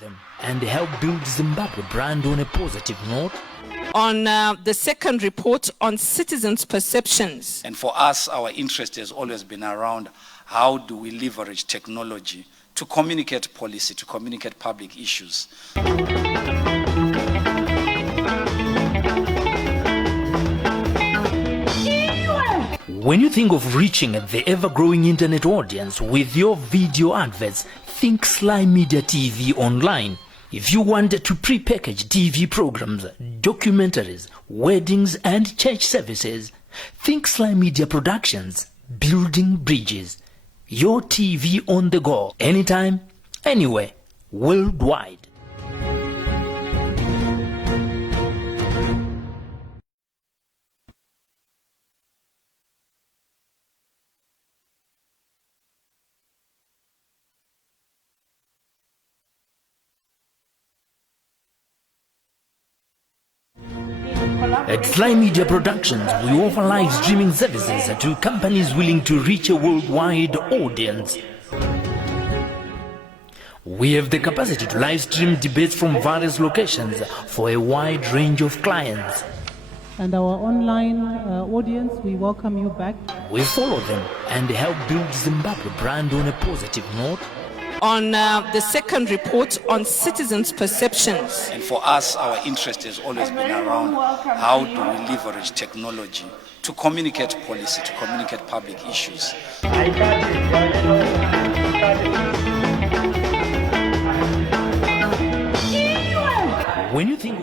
them and help build Zimbabwe brand on a positive note. On the second report on citizens' perceptions. And for us, our interest has always been around how do we leverage technology to communicate policy, to communicate public issues. When you think of reaching the ever-growing internet audience with your video adverts, think SlyMedia TV online. If you want to pre-package TV programs, documentaries, weddings and church services, think SlyMedia Productions, building bridges. Your TV on the go, anytime, anywhere, worldwide. At SlyMedia Productions, we offer live streaming services to companies willing to reach a worldwide audience. We have the capacity to live stream debates from various locations for a wide range of clients. And our online audience, we welcome you back. We follow them and help build Zimbabwe brand on a positive note. On the second report on citizens' perceptions. And for us, our interest has always been around how do we leverage technology to communicate policy, to communicate public issues. When you think...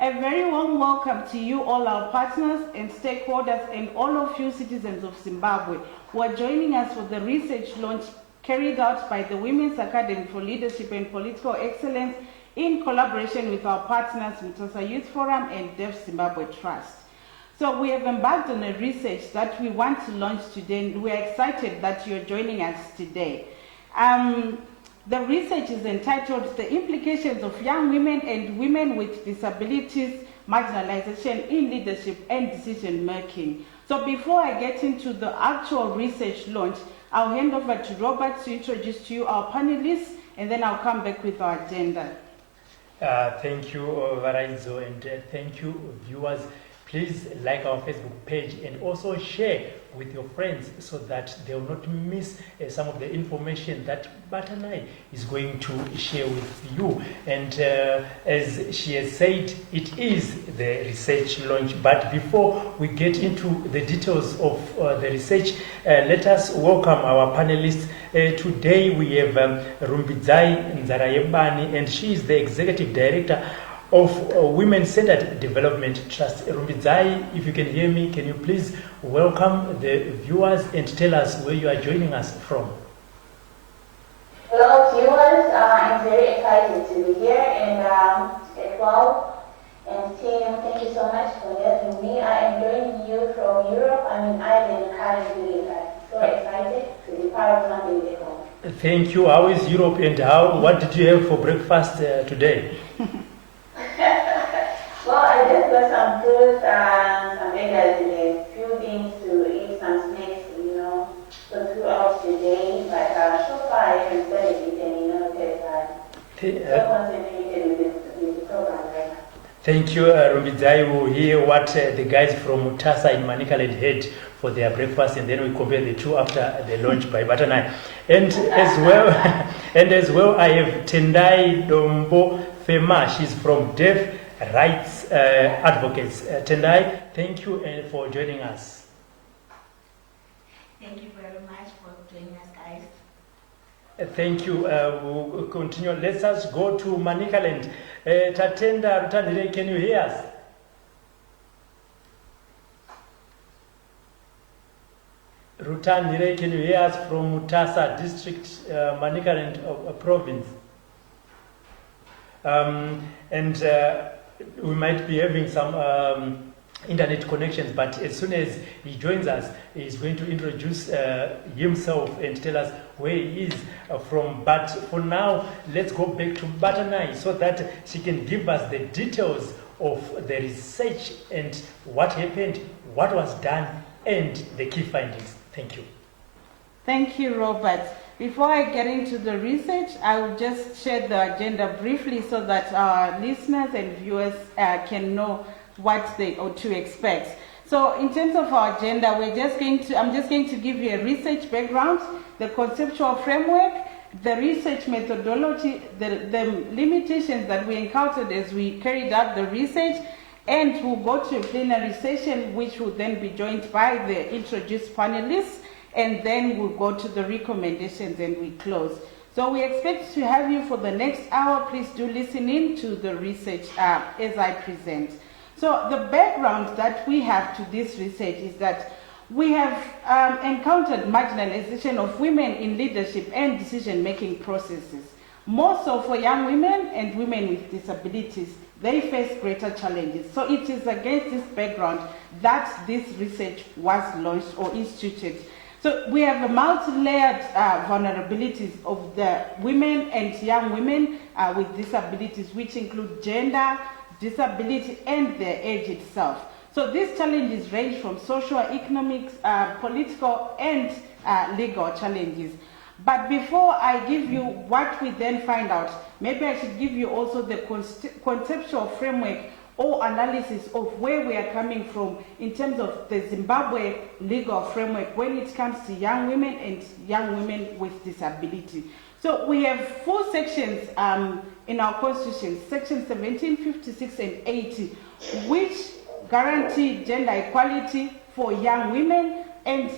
A very warm welcome to you, all our partners and stakeholders, and all of you citizens of Zimbabwe who are joining us for the research launch carried out by the Women's Academy for Leadership and Political Excellence in collaboration with our partners, Mutasa Youth Forum and Deaf Zimbabwe Trust. So we have embarked on a research that we want to launch today, and we're excited that you're joining us today. The research is entitled The Implications of Young Women and Women with Disabilities, Marginalization in Leadership and Decision Making. So before I get into the actual research launch, I'll hand over to Robert to introduce to you our panelists, and then I'll come back with our agenda. Thank you, Varaizo, and thank you, viewers. Please like our Facebook page and also share with your friends so that they will not miss some of the information that Batanai is going to share with you. And as she has said, it is the research launch. But before we get into the details of the research, let us welcome our panelists. Today we have Rumbidzai Nzarayebani, and she is the Executive Director of Women-Centered Development Trust. Rumbidzai, if you can hear me, can you please welcome the viewers and tell us where you are joining us from? Hello viewers, I'm very excited to be here and as well. And team, thank you so much for having me. I am joining you from Europe. I'm in Ireland currently. So excited to be part of something different. Thank you. How is Europe, and what did you have for breakfast today? Well, I just got some fruits and some eggs and a few things to eat, some snacks, you know, so throughout the day. But so far I can study it and, you know, so concentrated with the program right now. Thank you, Rumbidzai. We'll hear what the guys from Mutasa in Manicaland had for their breakfast, and then we compare the two after the launch by Batanai. And as well, I have Tendai Dombo Fema. She's from Deaf Rights Advocates. Tendai, thank you for joining us. Thank you very much for joining us, guys. Thank you. We'll continue. Let us go to Manicaland. Tatenda Rutandire, can you hear us? Rutandire, can you hear us from Mutasa District, Manicaland Province? And we might be having some internet connections, but as soon as he joins us, he's going to introduce himself and tell us where he is from. But for now, let's go back to Batanai so that she can give us the details of the research and what happened, what was done, and the key findings. Thank you. Thank you, Robert. Before I get into the research, I will just share the agenda briefly so that our listeners and viewers can know what they ought to expect. So in terms of our agenda, I'm just going to give you a research background, the conceptual framework, the research methodology, the limitations that we encountered as we carried out the research, and we'll go to a plenary session which will then be joined by the introduced panelists, and then we'll go to the recommendations and we close. So we expect to have you for the next hour. Please do listen in to the research as I present. So the background that we have to this research is that we have encountered marginalization of women in leadership and decision-making processes. More so for young women and women with disabilities, they face greater challenges. So it is against this background that this research was launched or instituted. So we have a multi-layered vulnerabilities of the women and young women with disabilities, which include gender, disability, and their age itself. So these challenges range from social, economic, political, and legal challenges. But before I give you what we then find out, maybe I should give you also the conceptual framework or analysis of where we are coming from in terms of the Zimbabwe legal framework when it comes to young women and young women with disability. So we have 4 sections in our constitution, section 17, 56, and 80, which guarantee gender equality for young women and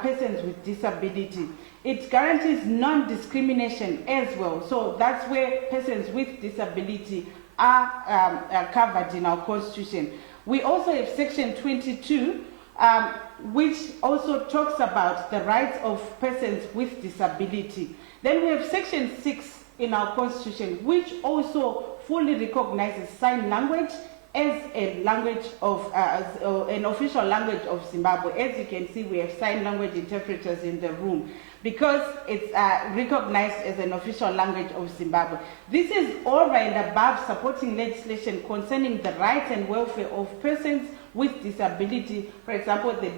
persons with disability. It guarantees non-discrimination as well. So that's where persons with disability are covered in our constitution. We also have section 22, which also talks about the rights of persons with disability. Then we have section 6 in our constitution, which also fully recognizes sign language as a language of an official language of Zimbabwe. As you can see, we have sign language interpreters in the room because it's recognized as an official language of Zimbabwe. This is over and above supporting legislation concerning the rights and welfare of persons with disability, for example, the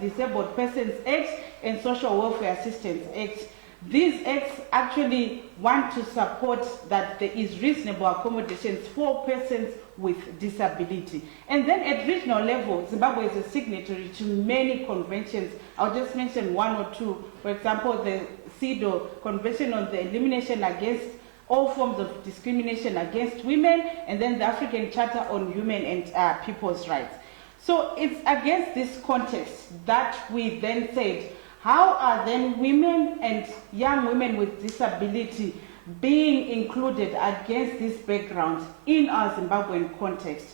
Disabled Persons Act and Social Welfare Assistance Act. These acts actually want to support that there is reasonable accommodations for persons with disability. And then at regional level, Zimbabwe is a signatory to many conventions. I'll just mention 1 or 2. For example, the CEDAW, Convention on the Elimination Against All Forms of Discrimination Against Women, and then the African Charter on Human and People's Rights. So it's against this context that we then said, how are then women and young women with disability being included against this background in our Zimbabwean context?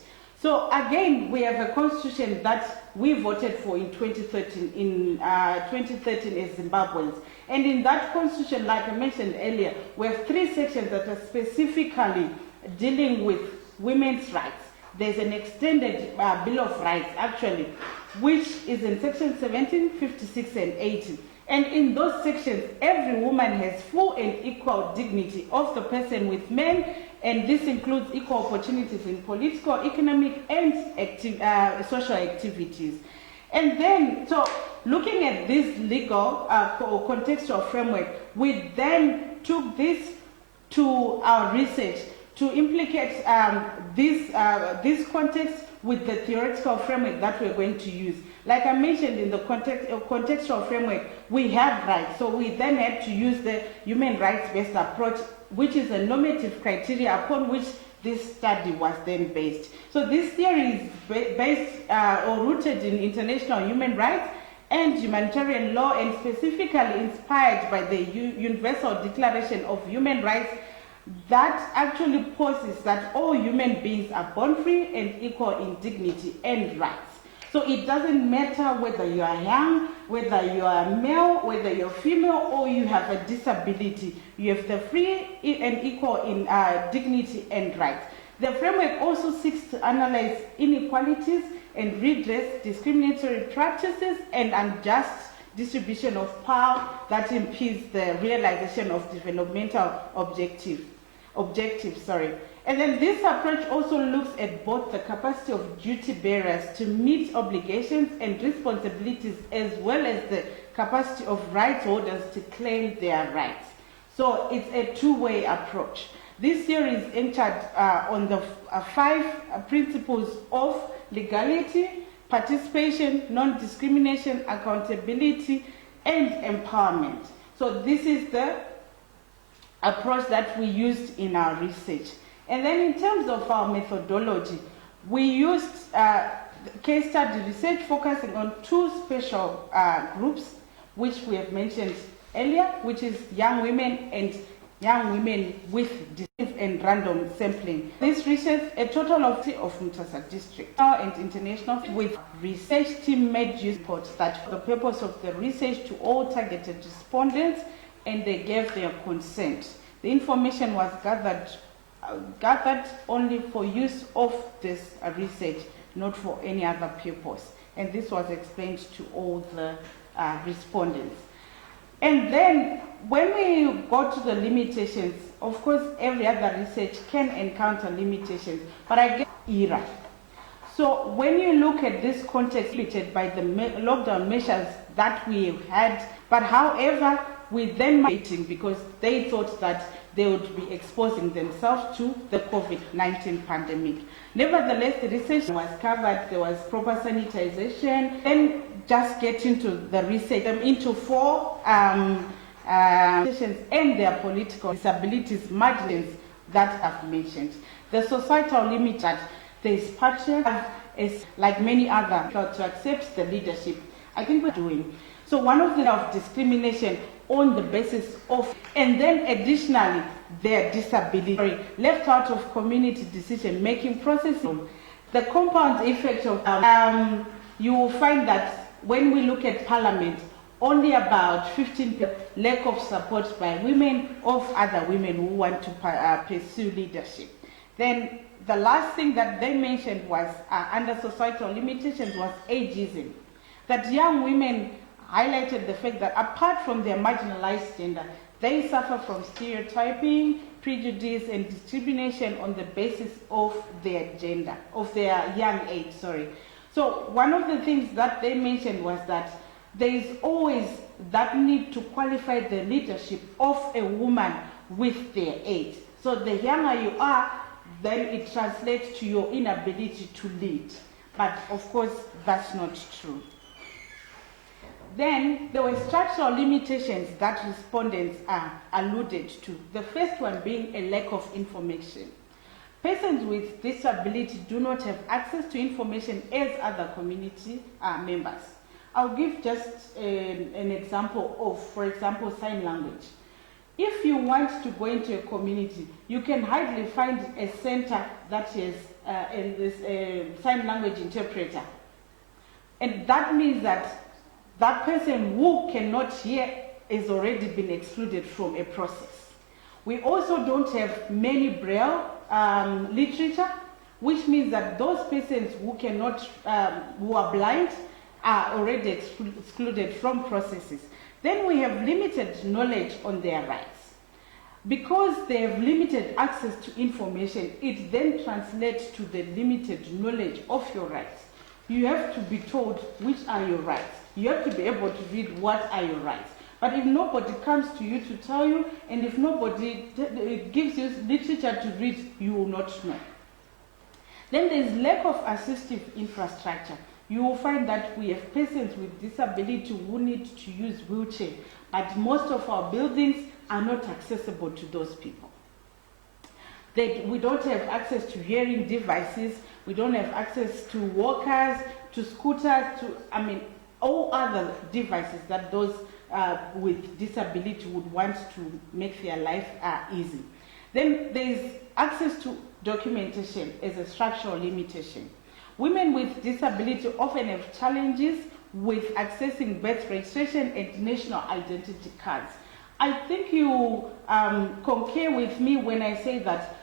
So again, we have a constitution that we voted for in 2013, as Zimbabweans. And in that constitution, like I mentioned earlier, we have 3 sections that are specifically dealing with women's rights. There's an extended Bill of Rights, actually, which is in section 17, 56, and 80. And in those sections, every woman has full and equal dignity of the person with men, and this includes equal opportunities in political, economic, and social activities. And then, so looking at this legal or contextual framework, we then took this to our research to implicate this context with the theoretical framework that we're going to use. Like I mentioned in the contextual framework, we have rights. So we then had to use the human rights-based approach, which is a normative criteria upon which this study was then based. So this theory is based or rooted in international human rights and humanitarian law, and specifically inspired by the Universal Declaration of Human Rights that actually poses that all human beings are born free and equal in dignity and rights. So it doesn't matter whether you are young, whether you are male, whether you're female, or you have a disability. You have the free and equal in dignity and rights. The framework also seeks to analyze inequalities and redress discriminatory practices and unjust distribution of power that impedes the realization of developmental objectives. And then this approach also looks at both the capacity of duty bearers to meet obligations and responsibilities, as well as the capacity of rights holders to claim their rights. So it's a two-way approach. This series entered on the 5 principles of legality, participation, non-discrimination, accountability, and empowerment. So this is the approach that we used in our research. And then in terms of our methodology, we used case study research focusing on 2 special groups, which we have mentioned earlier, which is young women and young women with disease and random sampling. This research, a total of Mutasa district and international, with research team made use reports that for the purpose of the research to all targeted respondents, and they gave their consent. The information was gathered only for use of this research, not for any other purpose. And this was explained to all the respondents. And then when we go to the limitations, of course, every other research can encounter limitations, but I get era. So when you look at this context limited by the lockdown measures that we had, but however, we then waiting because they thought that they would be exposing themselves to the COVID-19 pandemic. Nevertheless, the research was covered, there was proper sanitization, then just get into the research, into 4 sessions and their political disabilities margins that I've mentioned. The societal limit that there is patriarchy is like many other to accept the leadership. I think we're doing. So one of the of discrimination on the basis of, and then additionally, their disability, left out of community decision-making processing. The compound effect of, you will find that when we look at Parliament, only about 15% lack of support by women of other women who want to pursue leadership. Then the last thing that they mentioned was, under societal limitations, was ageism. That young women highlighted the fact that apart from their marginalized gender, they suffer from stereotyping, prejudice, and discrimination on the basis of their gender, of their young age, sorry. So one of the things that they mentioned was that there is always that need to qualify the leadership of a woman with their age. So the younger you are, then it translates to your inability to lead. But of course, that's not true. Then there were structural limitations that respondents alluded to. The first one being a lack of information. Persons with disability do not have access to information as other community members. I'll give just an example of, for example, sign language. If you want to go into a community, you can hardly find a center that has a sign language interpreter. And that means that that person who cannot hear has already been excluded from a process. We also don't have many Braille literature, which means that those persons who cannot, who are blind, are already excluded from processes. Then we have limited knowledge on their rights. Because they have limited access to information, it then translates to the limited knowledge of your rights. You have to be told which are your rights. You have to be able to read what are your rights. But if nobody comes to you to tell you, and if nobody gives you literature to read, you will not know. Then there is lack of assistive infrastructure. You will find that we have persons with disability who need to use wheelchair, but most of our buildings are not accessible to those people. We don't have access to hearing devices, we don't have access to walkers, to scooters, all other devices that those with disability would want to make their life easy. Then there is access to documentation as a structural limitation. Women with disability often have challenges with accessing birth registration and national identity cards. I think you concur with me when I say that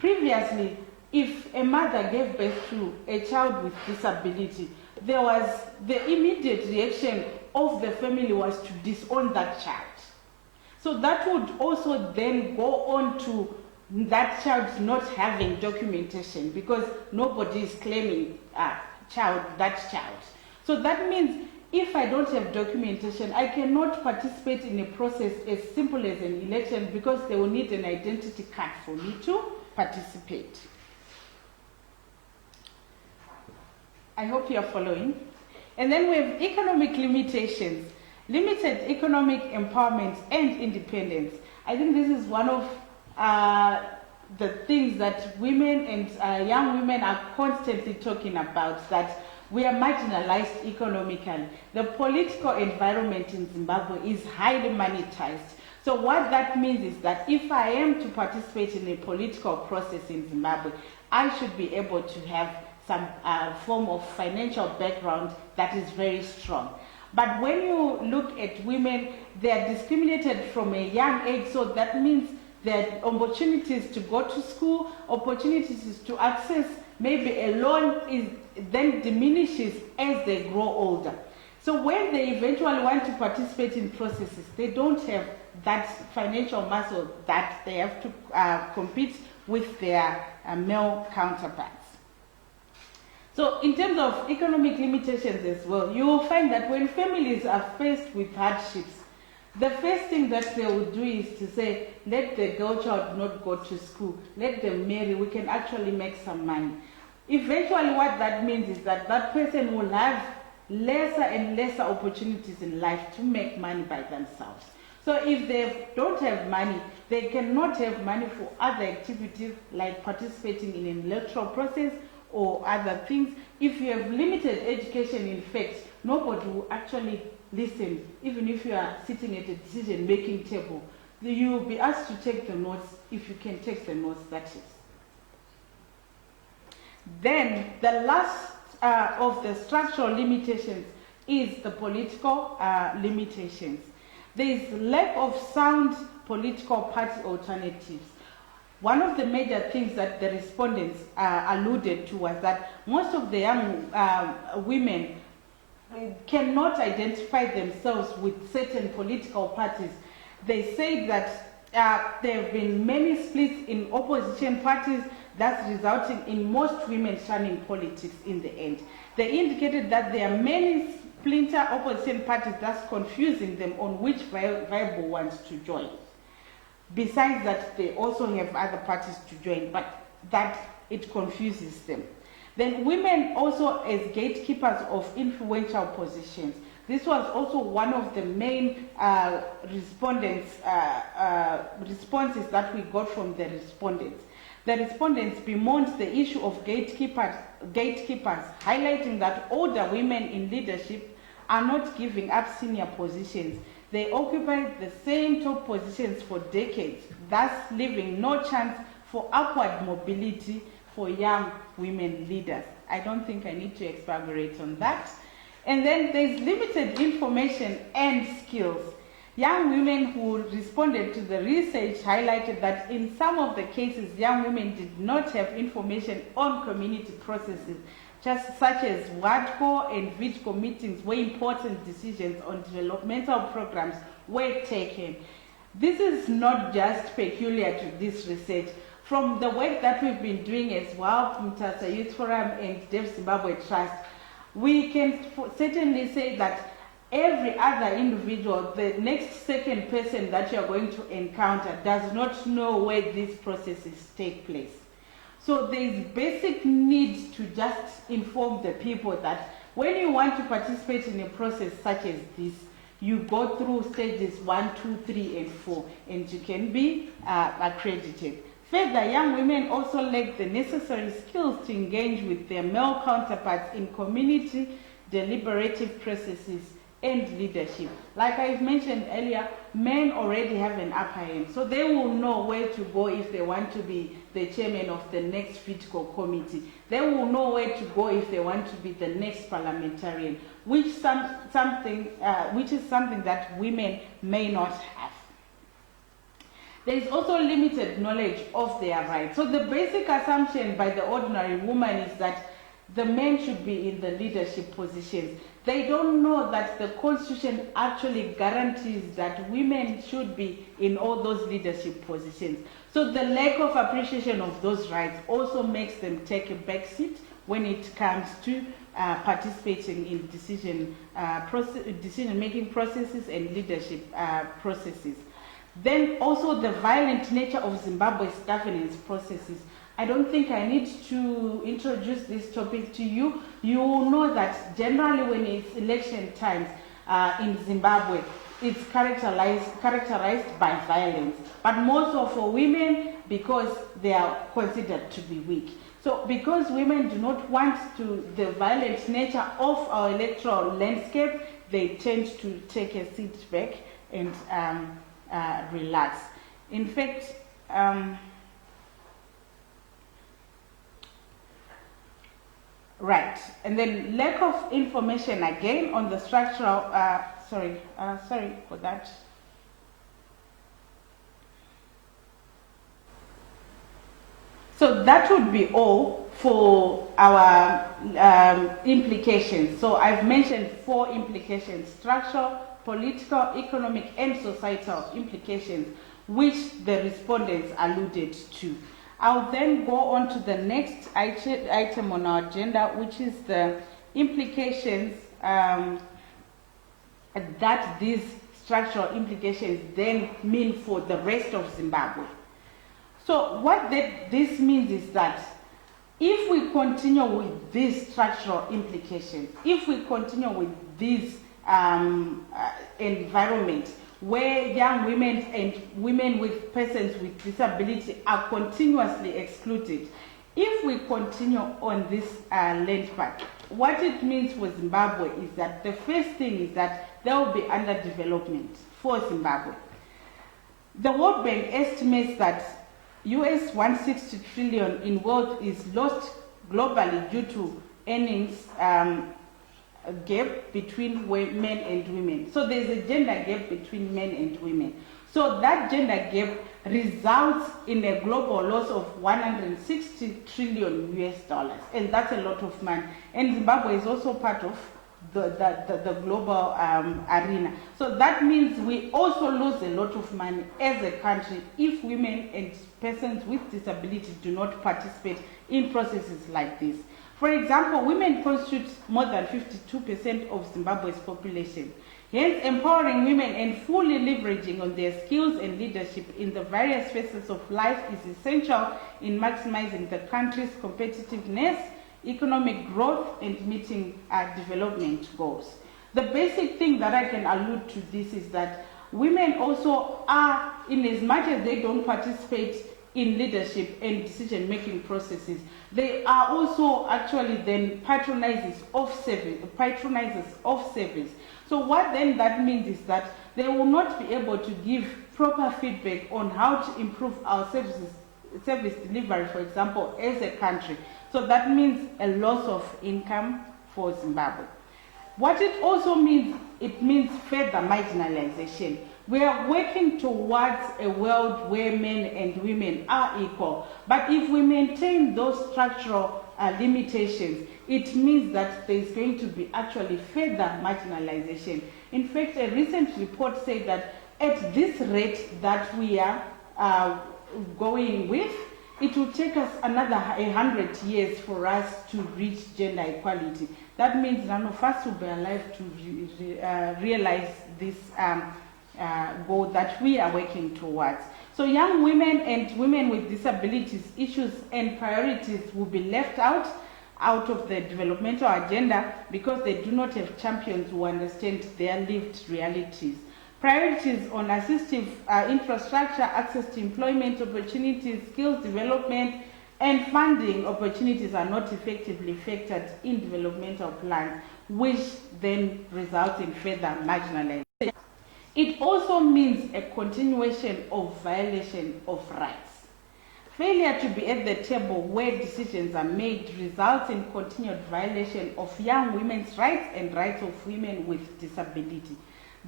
previously, if a mother gave birth to a child with disability, there was the immediate reaction of the family was to disown that child. So that would also then go on to that child not having documentation because nobody is claiming that child. So that means if I don't have documentation, I cannot participate in a process as simple as an election because they will need an identity card for me to participate. I hope you are following. And then we have economic limitations, limited economic empowerment and independence. I think this is one of the things that women and young women are constantly talking about, that we are marginalized economically. The political environment in Zimbabwe is highly monetized. So what that means is that if I am to participate in a political process in Zimbabwe, I should be able to have some form of financial background that is very strong. But when you look at women, they are discriminated from a young age, so that means that opportunities to go to school, opportunities to access maybe a loan then diminishes as they grow older. So when they eventually want to participate in processes, they don't have that financial muscle that they have to compete with their male counterparts. So in terms of economic limitations as well, you will find that when families are faced with hardships, the first thing that they will do is to say, let the girl child not go to school, let them marry, we can actually make some money. Eventually what that means is that that person will have lesser and lesser opportunities in life to make money by themselves. So if they don't have money, they cannot have money for other activities like participating in an electoral process or other things. If you have limited education, in fact, nobody will actually listen. Even if you are sitting at a decision-making table, you will be asked to take the notes, if you can take the notes, that is. Then the last of the structural limitations is the political limitations. There is lack of sound political party alternatives. One of the major things that the respondents alluded to was that most of the young women cannot identify themselves with certain political parties. They say that there have been many splits in opposition parties, that's resulting in most women shunning politics in the end. They indicated that there are many splinter opposition parties that's confusing them on which viable ones to join. Besides that, they also have other parties to join, but that it confuses them. Then women also as gatekeepers of influential positions. This was also one of the main responses that we got from the respondents. The respondents bemoaned the issue of gatekeepers, highlighting that older women in leadership are not giving up senior positions. They occupy the same top positions for decades, thus leaving no chance for upward mobility for young women leaders. I don't think I need to elaborate on that. And then there's limited information and skills. Young women who responded to the research highlighted that in some of the cases, young women did not have information on community processes, just such as WADCO and VIDCO meetings where important decisions on developmental programs were taken. This is not just peculiar to this research. From the work that we've been doing as well, Mtasa Youth Forum and Deaf Zimbabwe Trust, we can certainly say that every other individual, the next second person that you're going to encounter does not know where these processes take place. So there is basic need to just inform the people that when you want to participate in a process such as this, you go through stages 1, 2, 3, and 4, and you can be accredited. Further, young women also lack the necessary skills to engage with their male counterparts in community deliberative processes and leadership. Like I've mentioned earlier, men already have an upper hand, so they will know where to go if they want to be the chairman of the next FIDCO committee. They will know where to go if they want to be the next parliamentarian, which is something that women may not have. There is also limited knowledge of their rights. So the basic assumption by the ordinary woman is that the men should be in the leadership positions. They don't know that the Constitution actually guarantees that women should be in all those leadership positions. So the lack of appreciation of those rights also makes them take a back seat when it comes to participating in decision-making processes and leadership processes. Then also the violent nature of Zimbabwe's governance processes. I don't think I need to introduce this topic to you. You know that generally when it's election times in Zimbabwe, it's characterized by violence, but more so for women because they are considered to be weak. So because women do not want the violent nature of our electoral landscape, they tend to take a seat back and relax. In fact, right, and then lack of information again on the structural, sorry for that. So that would be all for our implications. So I've mentioned 4 implications: structural, political, economic, and societal implications, which the respondents alluded to. I'll then go on to the next item on our agenda, which is the implications that these structural implications then mean for the rest of Zimbabwe. So what this means is that if we continue with these structural implications, if we continue with these environment where young women and women with persons with disability are continuously excluded, if we continue on this land path, what it means for Zimbabwe is that the first thing is that there will be underdevelopment for Zimbabwe. The World Bank estimates that US 160 trillion in wealth is lost globally due to earnings gap between men and women. So there's a gender gap between men and women. So that gender gap results in a global loss of 160 trillion US dollars, and that's a lot of money. And Zimbabwe is also part of the global arena. So that means we also lose a lot of money as a country if women and persons with disability do not participate in processes like this. For example, women constitute more than 52% of Zimbabwe's population. Hence, empowering women and fully leveraging on their skills and leadership in the various phases of life is essential in maximizing the country's competitiveness, economic growth, and meeting development goals. The basic thing that I can allude to this is that women also are, in as much as they don't participate in leadership and decision-making processes, they are also actually then patronizers of service. So what then that means is that they will not be able to give proper feedback on how to improve our service delivery, for example, as a country. So that means a loss of income for Zimbabwe. What it also means, it means further marginalization. We are working towards a world where men and women are equal. But if we maintain those structural limitations, it means that there is going to be actually further marginalization. In fact, a recent report said that at this rate that we are going with, it will take us another 100 years for us to reach gender equality. That means none of us will be alive to realize this goal that we are working towards. So young women and women with disabilities issues and priorities will be left out of the developmental agenda because they do not have champions who understand their lived realities. Priorities on assistive infrastructure, access to employment opportunities, skills development, and funding opportunities are not effectively factored in developmental plans, which then results in further marginalization. It also means a continuation of violation of rights. Failure to be at the table where decisions are made results in continued violation of young women's rights and rights of women with disability.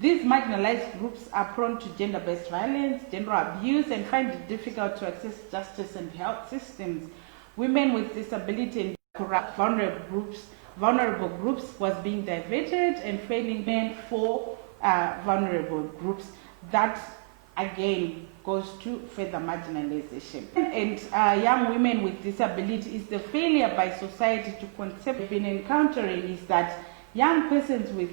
These marginalized groups are prone to gender-based violence, gender abuse, and find it difficult to access justice and health systems. Women with disability and corrupt vulnerable groups was being diverted and failing men for vulnerable groups. That again goes to further marginalization. And young women with disability is the failure by society to concept we've been encountering is that young persons with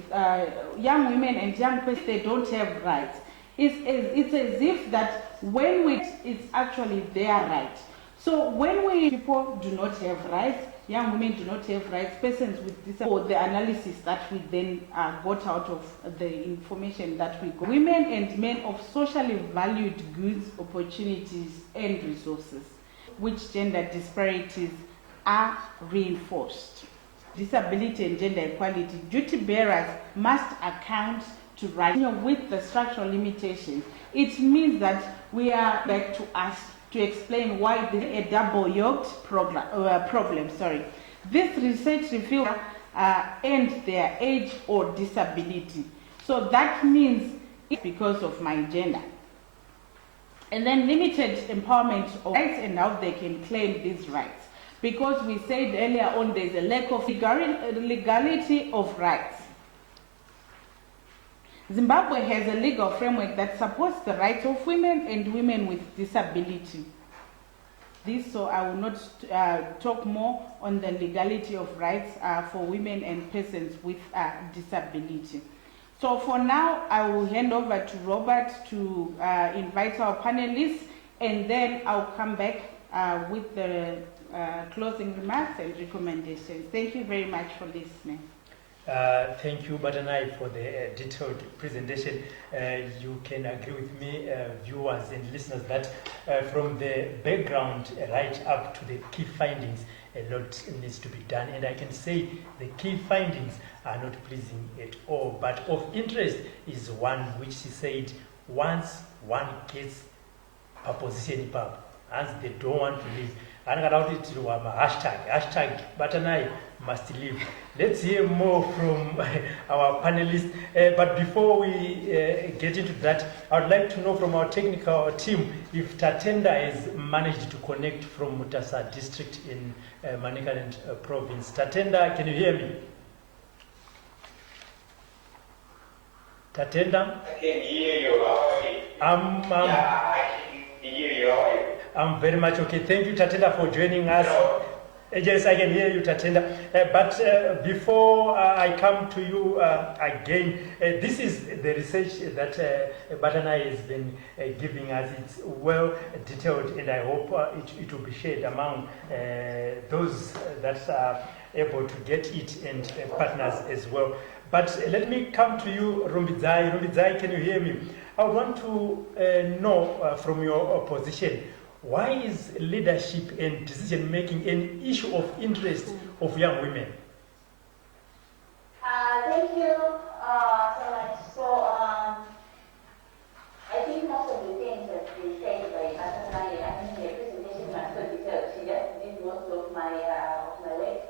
young women and young persons, they don't have rights. It's as if that when it's actually their right. So when people do not have rights, young women do not have rights, persons with disability, or the analysis that we then got out of the information that we got. Women and men of socially valued goods, opportunities and resources, which gender disparities are reinforced. Disability and gender equality, duty bearers must account to rights. With the structural limitations, it means that we are back to us to explain why this is a double-yoked problem. This research reveals and their age or disability. So that means it's because of my gender. And then limited empowerment of rights and how they can claim these rights. Because we said earlier on there's a lack of legality of rights. Zimbabwe has a legal framework that supports the rights of women and women with disability. So I will not talk more on the legality of rights for women and persons with disability. So for now, I will hand over to Robert to invite our panelists, and then I'll come back with the closing remarks and recommendations. Thank you very much for listening. Thank you, Badanai, for the detailed presentation. You can agree with me, viewers and listeners, that from the background right up to the key findings, a lot needs to be done. And I can say the key findings are not pleasing at all. But of interest is one which she said, once one gets a position in pub, as they don't want to leave, and about it to hashtag Badanai must leave. Let's hear more from our panelists. But before we get into that, I would like to know from our technical team if Tatenda has managed to connect from Mutasa district in Manicaland province. Tatenda, can you hear me? Tatenda? I can hear you. I can hear you. I'm very much okay. Thank you, Tatenda, for joining us. Hello. Yes, I can hear you, Tatenda. But before I come to you again, this is the research that Badanai has been giving us. It's well detailed, and I hope it will be shared among those that are able to get it and partners as well. But let me come to you, Rumbidzai. Rumbidzai, can you hear me? I want to know from your position, why is leadership and decision-making an issue of interest of young women? Thank you so much. So I think most of the things that we said by Badanai, I think the presentation was so detailed. She just did most of my work.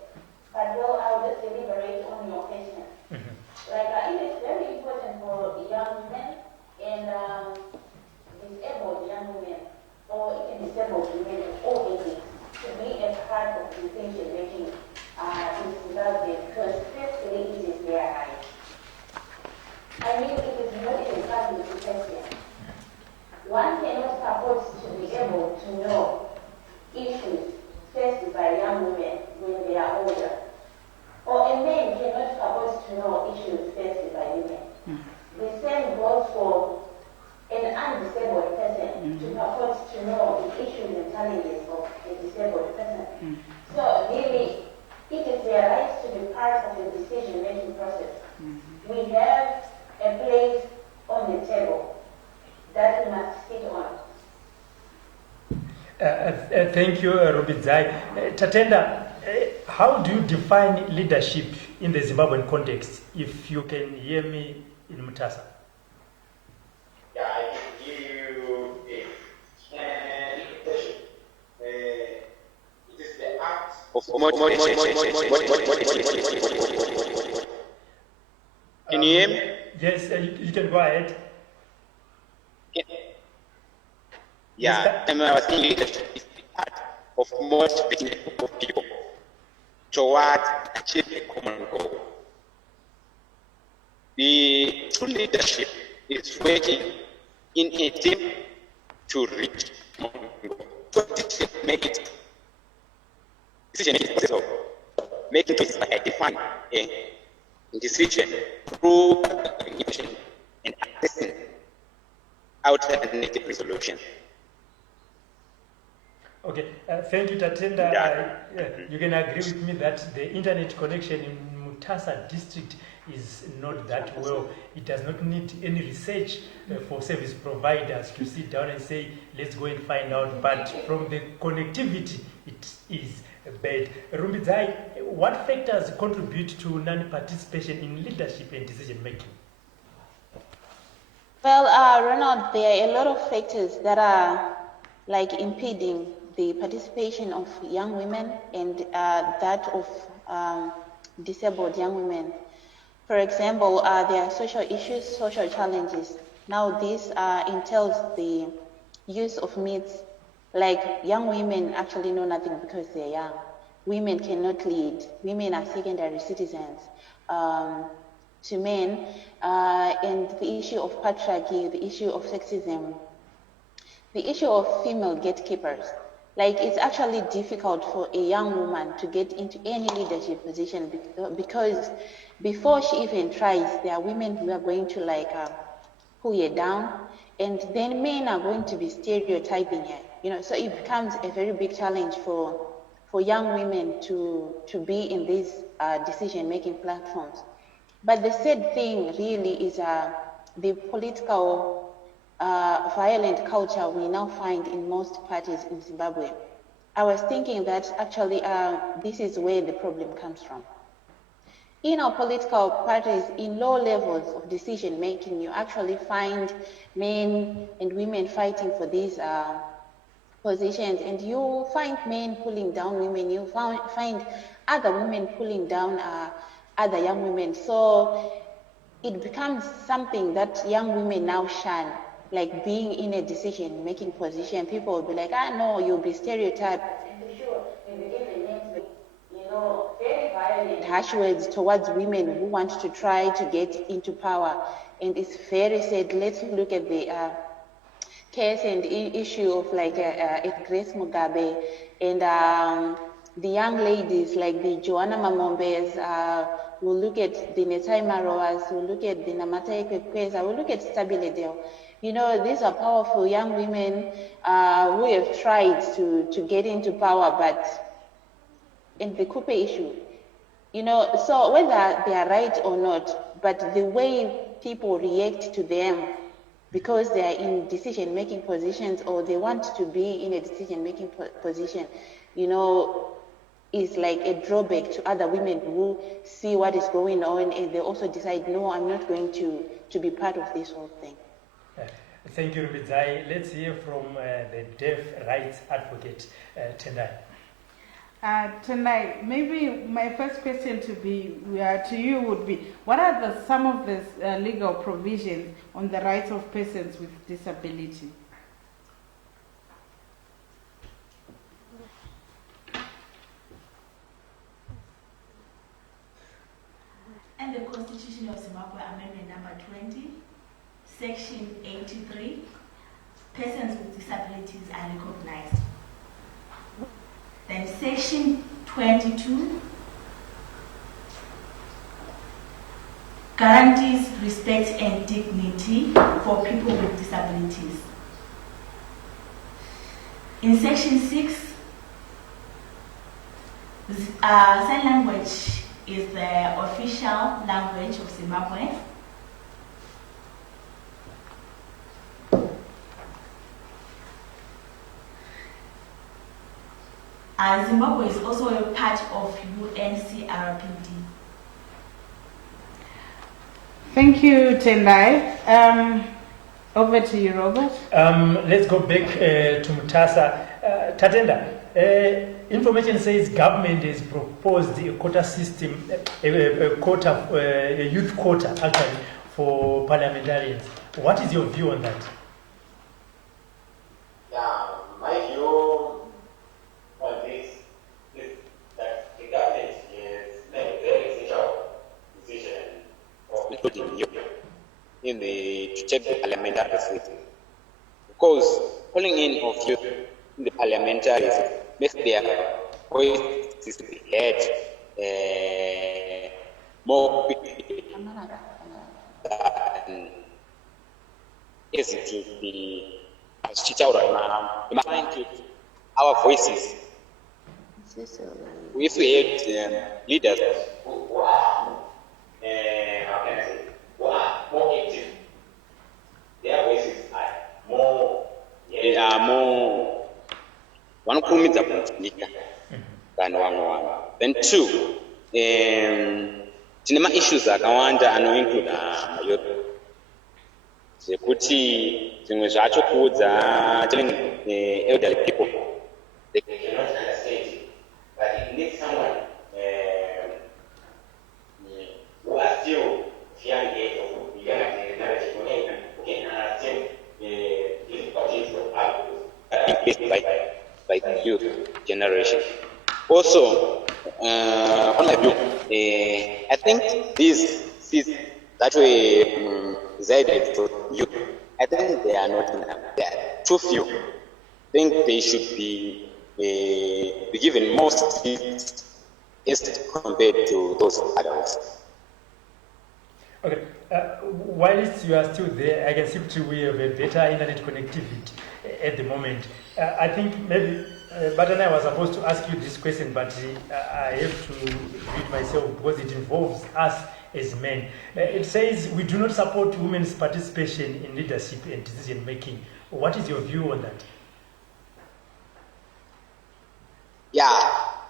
But well, I'll just deliberate on your question. Like I think it's very important for young women and disabled young women, or even disabled women of all ages, to be a part of decision making in Zimbabwe, because firstly it is their right. I mean, it is not even part of the question. One cannot support to be able to know issues faced by young women when they are older. Or a man cannot support to know issues faced by women. The same goes for an undisabled person to purport to know the issues and challenges of a disabled person. So really, it is their right to be part of the decision-making process. We have a place on the table that we must sit on. Thank you, Rubidzai. Tatenda, how do you define leadership in the Zimbabwean context, if you can hear me in Mutasa? Yeah, I can hear you. It is the act of Can you hear me? Yes, you can go ahead. Yeah, I was saying leadership is the act of motivating a group of people towards achieving a common goal. The true leadership is working in a team to reach more people. So make it decision-making process of making choices like I define a decision through communication and assessing alternative resolution. Okay, thank you, Tatenda. Yeah. You can agree with me that the internet connection in Mutasa district is not that well. It does not need any research for service providers to sit down and say, let's go and find out. But from the connectivity, it is bad. Rumbidzai, what factors contribute to non-participation in leadership and decision making? Well, Ronald, there are a lot of factors that are like impeding the participation of young women and that of disabled young women. For example, there are social issues, social challenges. Now this entails the use of myths, like young women actually know nothing because they're young. Women cannot lead. Women are secondary citizens to men. And the issue of patriarchy, the issue of sexism, the issue of female gatekeepers. Like, it's actually difficult for a young woman to get into any leadership position because before she even tries, there are women who are going to like pull her down, and then men are going to be stereotyping her. You know, so it becomes a very big challenge for young women to be in these decision-making platforms. But the sad thing really is the political violent culture we now find in most parties in Zimbabwe. I was thinking that actually this is where the problem comes from. In our political parties, in low levels of decision making, you actually find men and women fighting for these positions, and you find men pulling down women, you find other women pulling down other young women. So it becomes something that young women now shun. Like being in a decision-making position, people will be like, no, you'll be stereotyped. And for sure, you'll be given names, very violent, harsh words towards women who want to try to get into power. And it's very sad. Let's look at the case and issue of like Grace Mugabe and the young ladies like the Joanna Mamombes. We'll look at the Netai Maroas, we'll look at the Namatai Kweza, we'll look at Stabile Deo. You know, these are powerful young women who have tried to get into power, but in the Kupe issue, you know, so whether they are right or not, but the way people react to them because they are in decision-making positions or they want to be in a decision-making position, you know, is like a drawback to other women who see what is going on and they also decide, no, I'm not going to be part of this whole thing. Thank you, Rubidzai. Let's hear from the deaf rights advocate, Tendai. Tendai, maybe my first question to you would be, what are some of the legal provisions on the rights of persons with disability? And the Constitution of Zimbabwe, Amendment number 20, Section 83, persons with disabilities are recognized. Then Section 22 guarantees respect and dignity for people with disabilities. In Section 6, sign language is the official language of Zimbabwe. Zimbabwe is also a part of UNCRPD. Thank you, Tendai. Over to you, Robert. Let's go back to Mutasa. Tatenda, information says government has proposed a quota system, a youth quota actually for parliamentarians. What is your view on that? Yeah, my view on this is that the government has made a very essential decision of including youth to take the parliamentary seat. Because calling in of youth in the parliamentaries makes their voices be heard more quickly than as it would be as our voices. If we had leaders who are, how can I say, who are more active, their voices are more, they are more, one commits upon than one. Then two, cinema issues akawanda anoinclude youth. Zekuti zimwe zvacho kuudza telling elderly people they cannot understand it, but it needs someone who are still young age of young generation who can understand the difficulties of outputs by the youth generation. Also, on my view, I think these that way resided for youth, I think they are not enough. They are too few. I think they should be given more seats compared to those adults. Okay, whilst you are still there, I can see we have a better internet connectivity at the moment. I think maybe, but I was supposed to ask you this question, but I have to read myself because it involves us as men. It says we do not support women's participation in leadership and decision making. What is your view on that? Yeah,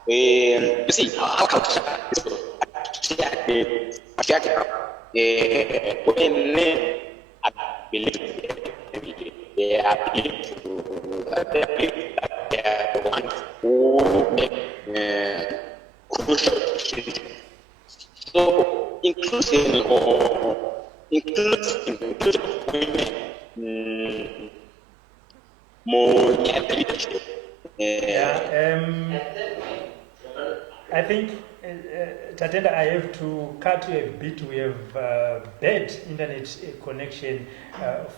you see, our culture is when men are believed they are believed that they are the ones who make crucial decisions. So inclusion women more leadership. I think, Tatenda, I have to cut you a bit. We have bad internet connection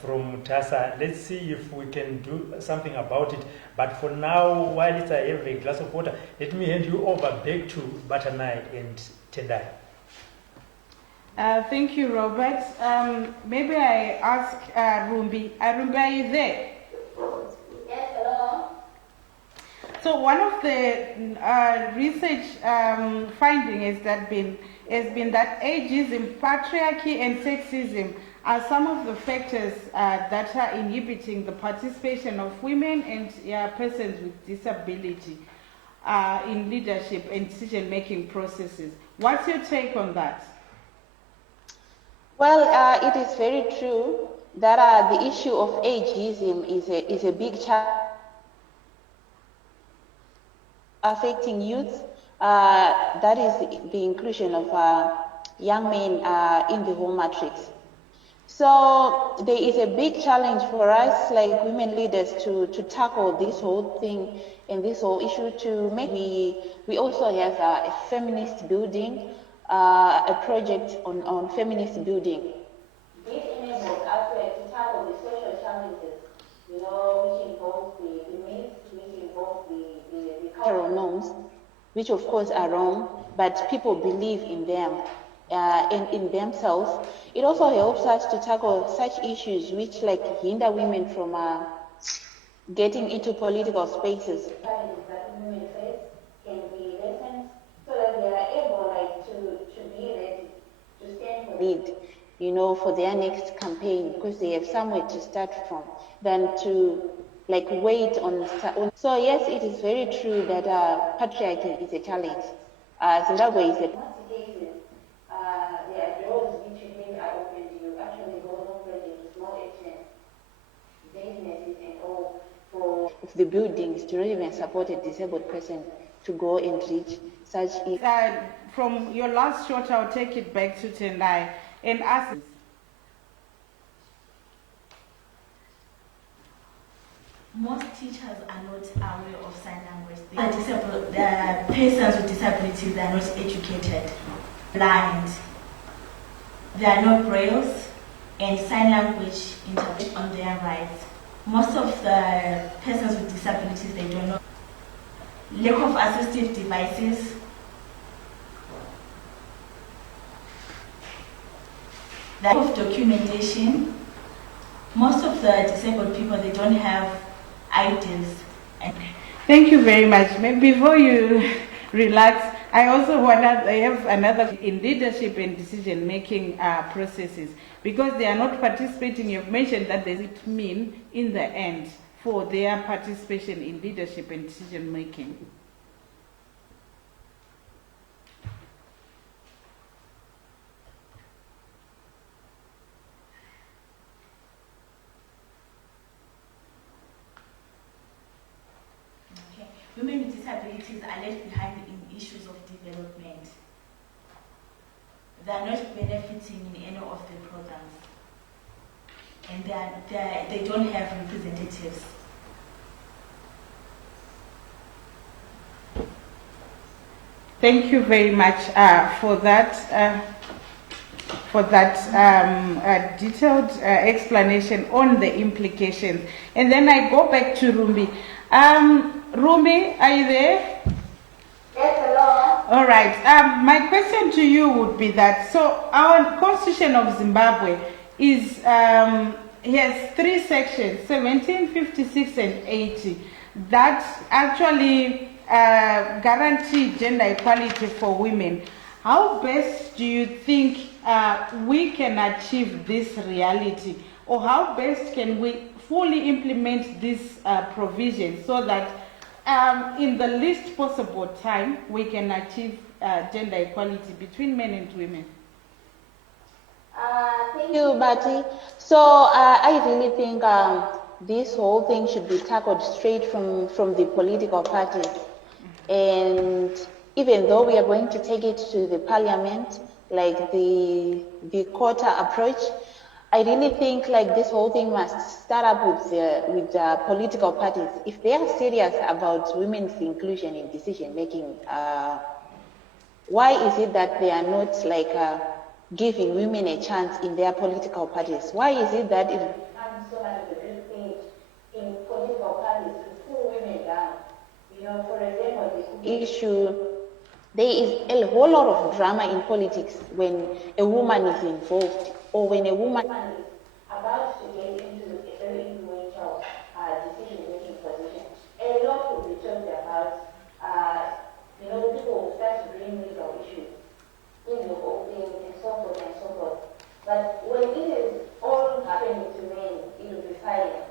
from TASA. Let's see if we can do something about it. But for now, while I have a glass of water, let me hand you over back to Batanai and Tendai. Thank you, Robert. Maybe I ask Rumbi. Rumbi, are you there? Yes, hello. So one of the research findings has been that ageism, patriarchy, and sexism are some of the factors that are inhibiting the participation of women and persons with disability in leadership and decision-making processes. What's your take on that? Well, it is very true that the issue of ageism is a big challenge affecting youth. That is the inclusion of young men in the whole matrix. So there is a big challenge for us, like women leaders, to tackle this whole thing and this whole issue. To make we also have a feminist building, a project on feminist building. This enables us to tackle the social challenges, which involve the myths, which involve the cultural norms, which of course are wrong, but people believe in them. In themselves. It also helps us to tackle such issues which hinder women from getting into political spaces. Challenges that women face can be lessened so that they are able to be ready to stand for lead, for their next campaign, because they have somewhere to start from than to wait on. So yes, it is very true that patriarchy is a challenge. Zimbabwe is a there are doors which you think are open to you. Actually, those open to small extent, businesses and all, for the buildings to not even support a disabled person to go and reach such. From your last shot, I'll take it back to Tendai and ask. Most teachers are not aware of sign language. The persons with disabilities are not educated, blind. There are no brailles, and sign language interpret on their rights. most of the persons with disabilities, they don't know. Lack of assistive devices. Lack of documentation. Most of the disabled people, they don't have IDs. Thank you very much. Before you relax, I also I have another in leadership and decision-making processes. Because they are not participating, you've mentioned that does it mean in the end for their participation in leadership and decision-making? Women with disabilities are left behind in issues of development. They are not benefiting in any of the programs, and they don't have representatives. Thank you very much for that detailed explanation on the implications. And then I go back to Rumbi. Rumbi, are you there? Yes, hello. All right. My question to you would be that, so our Constitution of Zimbabwe is has 3 sections, 17, 56, and 80, that actually guarantee gender equality for women. How best do you think we can achieve this reality, or how best can we fully implement this provision so that in the least possible time we can achieve gender equality between men and women? Thank you, Bati. So I really think this whole thing should be tackled straight from the political parties. And even though we are going to take it to the parliament, like the quota approach, I really think like this whole thing must start up with the political parties. If they are serious about women's inclusion in decision making, why is it that they are not like giving women a chance in their political parties? Why is it that it becomes so much of a big thing in political parties to pull women down? You know, for example, this issue, there is a whole lot of drama in politics when a woman is involved, or when a woman is about to get into a very influential decision-making position. A lot will be talked about. You know, people will start to bring legal issues in the whole thing, and so forth and so forth. But when it is all happening to men, it will be silent.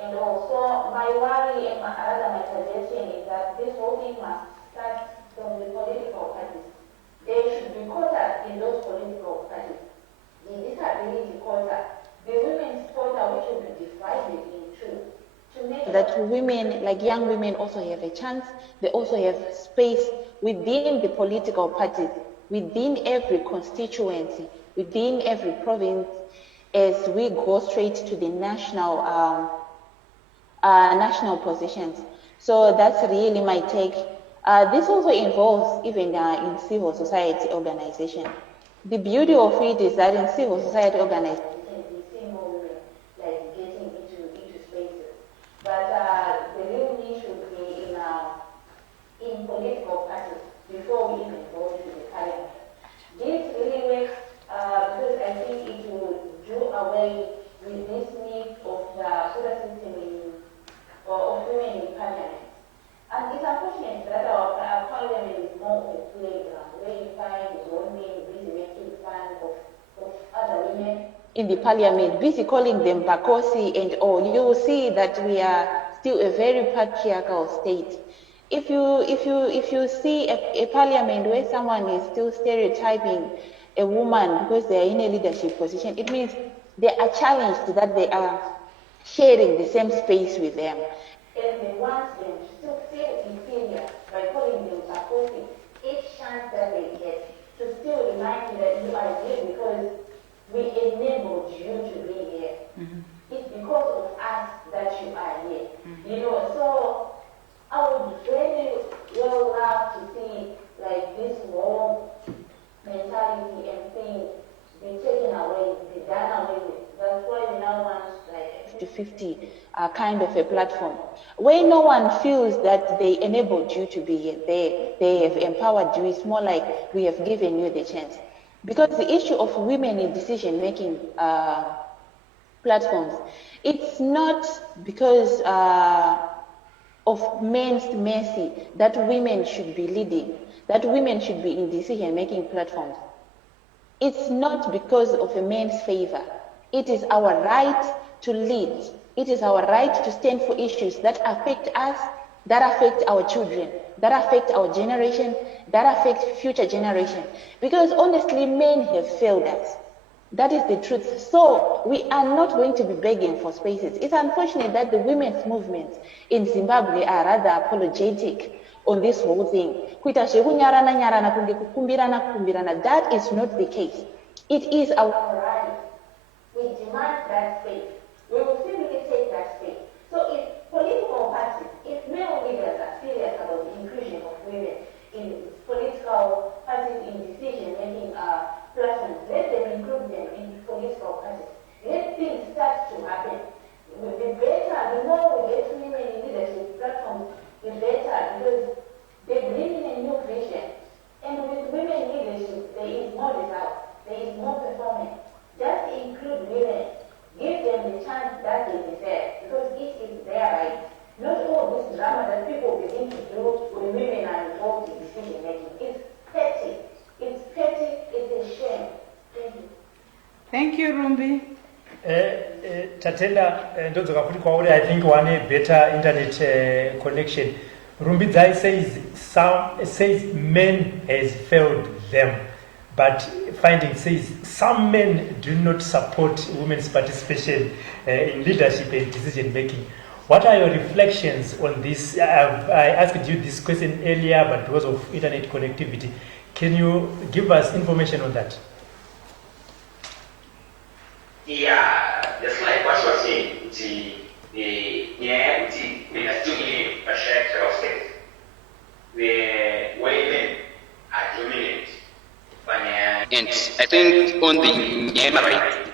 And also, my worry and my suggestion is that this whole thing must start from the political parties. There should be quotas in those political parties. The disability quota, the women's quota, which will be divided in two, to make that women, like young women, also have a chance. They also have space within the political parties, within every constituency, within every province, as we go straight to the national positions. So that's really my take. This also involves even in civil society organization. The beauty of it is that in civil society organization, we see more women like getting into spaces. But the real need should be in political parties before we even go to the parliament. This really works because I think it will do away with this need of the quota system of women in parliament. And it's unfortunate that our parliament is more of a playground where you find one men busy making fun of other women in the parliament, busy calling them Bakosi and all. You will see that we are still a very patriarchal state. If you see a parliament where someone is still stereotyping a woman because they are in a leadership position, it means they are challenged that they are sharing the same space with them. And they want them to still feel inferior by calling them Bakosi. Each chance that they get to still remind you that you are here because we enabled you to be here. Mm-hmm. It's because of us that you are here. Mm-hmm. You know, so I would very well love to see like this whole mentality and thing be taken away, be done away with. That's why we now want like 50-50 kind of a platform, where no one feels that they enabled you to be there, they have empowered you. It's more like we have given you the chance. Because the issue of women in decision-making platforms, it's not because of men's mercy that women should be leading, that women should be in decision-making platforms. It's not because of a man's favor. It is our right to lead. It is our right to stand for issues that affect us, that affect our children, that affect our generation, that affect future generations. Because honestly, men have failed us. That is the truth. So we are not going to be begging for spaces. It's unfortunate that the women's movements in Zimbabwe are rather apologetic on this whole thing. That is not the case. It is our right. We demand that space. We will simply take that space. So if political parties, if male leaders are serious about the inclusion of women in political parties in decision-making platforms, let them include them in political parties. Let things start to happen. The better, the more we get women in leadership platforms, the better, because they bring in a new vision. And with women in leadership, there is more results, there is more performance. Just include women. Give them the chance that they deserve, because it is their right. Not all this drama that people begin to do when women are involved in decision making. It's petty. It's petty. It's a shame. Thank you. Thank you, Rumbi. Tatenda, I think one better internet connection. Rumbidzai says men has failed them. But finding says some men do not support women's participation in leadership and decision making. What are your reflections on this? I asked you this question earlier, but because of internet connectivity, can you give us information on that? Yeah, just like what you were saying, we are still in a shared space. The women are dominant. And I think on the Myanmar right,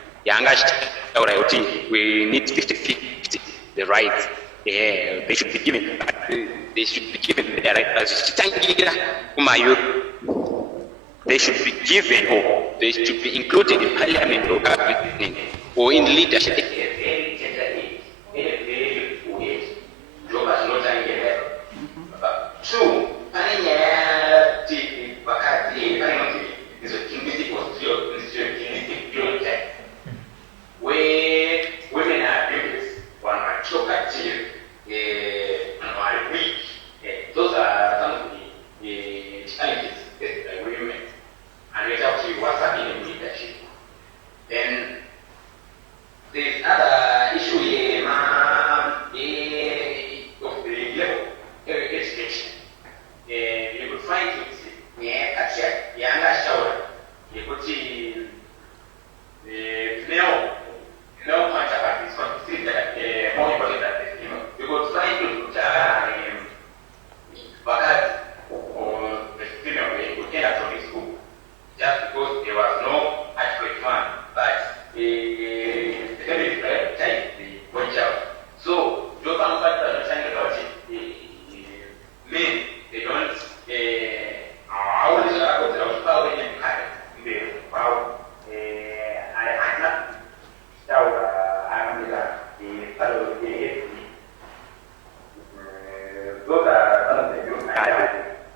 we need 50-50 the rights. Yeah, they should be given. They should be given their rights. They should be given, or they should be included in parliament or government or in leadership. True. Where women are abused, one might choke at you, are weak. Those are some of the challenges faced by women. And we talk to you what's happening in leadership. Then there's other issue here of the level of education. You could find it, actually, younger shower, you could see the no counterpart is considered more important than the female. You could find to or the female, they could end up from the school just because there was no adequate fund, but the family prioritized the boy child. So, those counterparts are not saying about it. Men, they don't. I always about the power in the power. I'm not.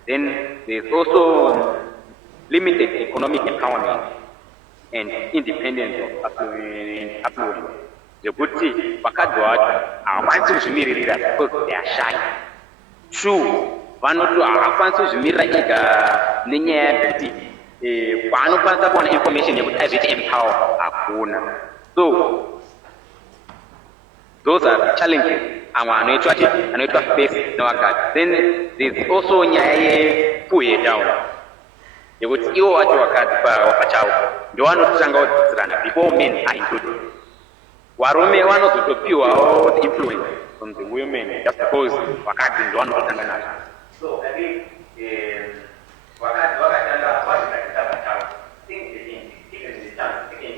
Then there's also limited economic empowerment and independence of affluence. The good thing, I want to mirror that because they are shy. True, one or two are fancy to mirror one of information you would empower. So, those are the challenges. I want to face no account. Then there's also nyaye puye down. You would see what you are for child. You want to sang out before men are included. Warume one of the pure influence from the women just because wakati ndio wano kutangana. So I think wakati what is that child? Think given the chance, they can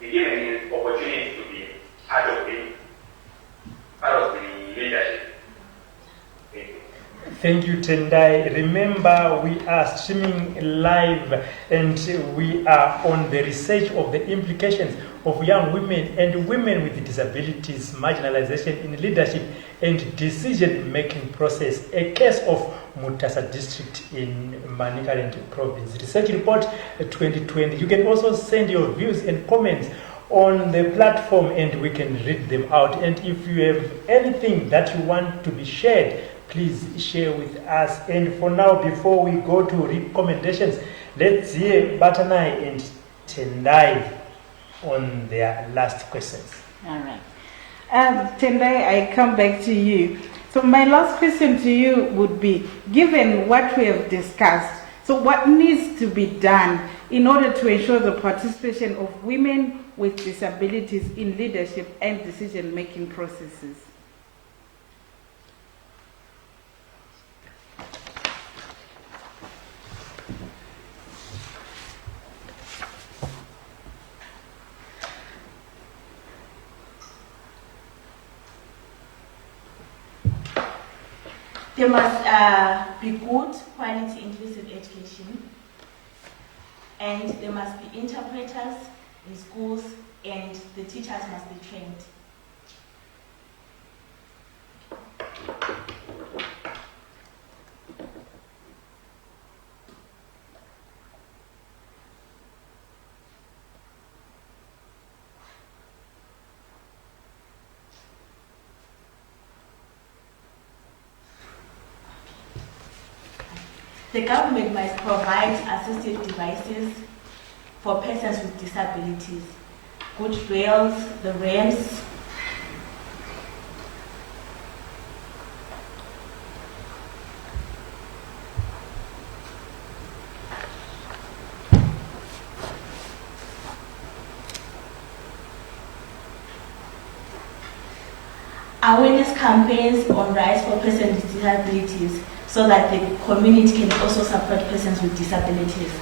be given the opportunity to be part of it. Thank you, Tendai. Remember, we are streaming live and we are on the research of the implications of young women and women with disabilities, marginalization in leadership and decision-making process, a case of Mutasa district in Manicaland province. Research report 2020. You can also send your views and comments on the platform and we can read them out. And if you have anything that you want to be shared, please share with us. And for now, before we go to recommendations, let's hear Batanai and Tendai on their last questions. All right. Tendai, I come back to you. So my last question to you would be, given what we have discussed, so what needs to be done in order to ensure the participation of women with disabilities in leadership and decision-making processes? There must be good quality inclusive education, and there must be interpreters in schools, and the teachers must be trained. The government must provide assistive devices for persons with disabilities, good rails, the ramps, awareness campaigns on rights for persons with disabilities, so that the community can also support persons with disabilities.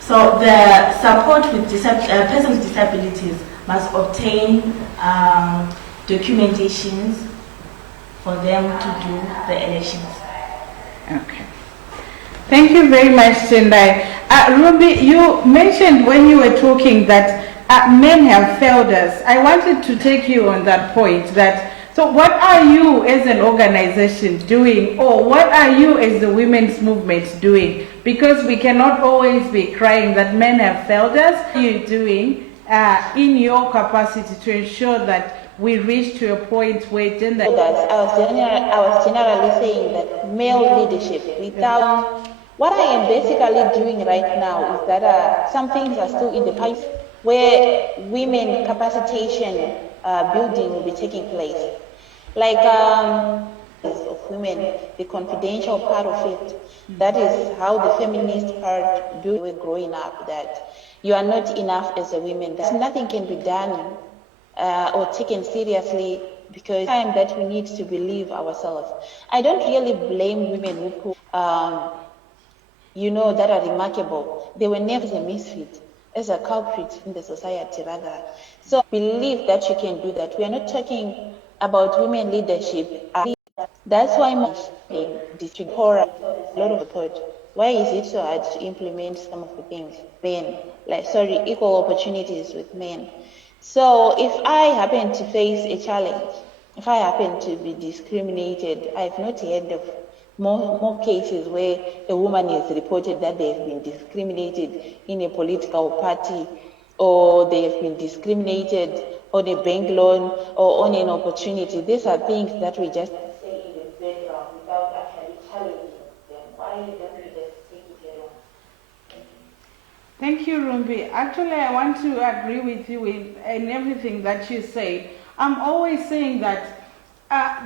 So the support with persons with disabilities must obtain documentations for them to do the elections. Okay. Thank you very much, Tendai. Ruby, you mentioned when you were talking that men have failed us. I wanted to take you on that point. So what are you as an organization doing, or what are you as the women's movement doing? Because we cannot always be crying that men have failed us. What are you doing in your capacity to ensure that we reach to a point where gender... I was generally saying that male leadership without... What I am basically doing right now is that some things are still in the pipe where women capacitation building will be taking place. Like of women, the confidential part of it, that is how the feminist part built when growing up, that you are not enough as a woman, that nothing can be done or taken seriously because time that we need to believe ourselves. I don't really blame women who that are remarkable. They were never a misfit, as a culprit in the society rather. So believe that you can do that. We are not talking about women leadership. That's why district horror, a lot of support. Why is it so hard to implement some of the things? Equal opportunities with men. So if I happen to face a challenge, if I happen to be discriminated, I've not heard of more cases where a woman is reported that they have been discriminated in a political party, or they have been discriminated on a bank loan or on an opportunity. These are things that we just say in the background without actually challenging them. Why don't we just take it along? Thank you, Rumbi. Actually, I want to agree with you in everything that you say. I'm always saying that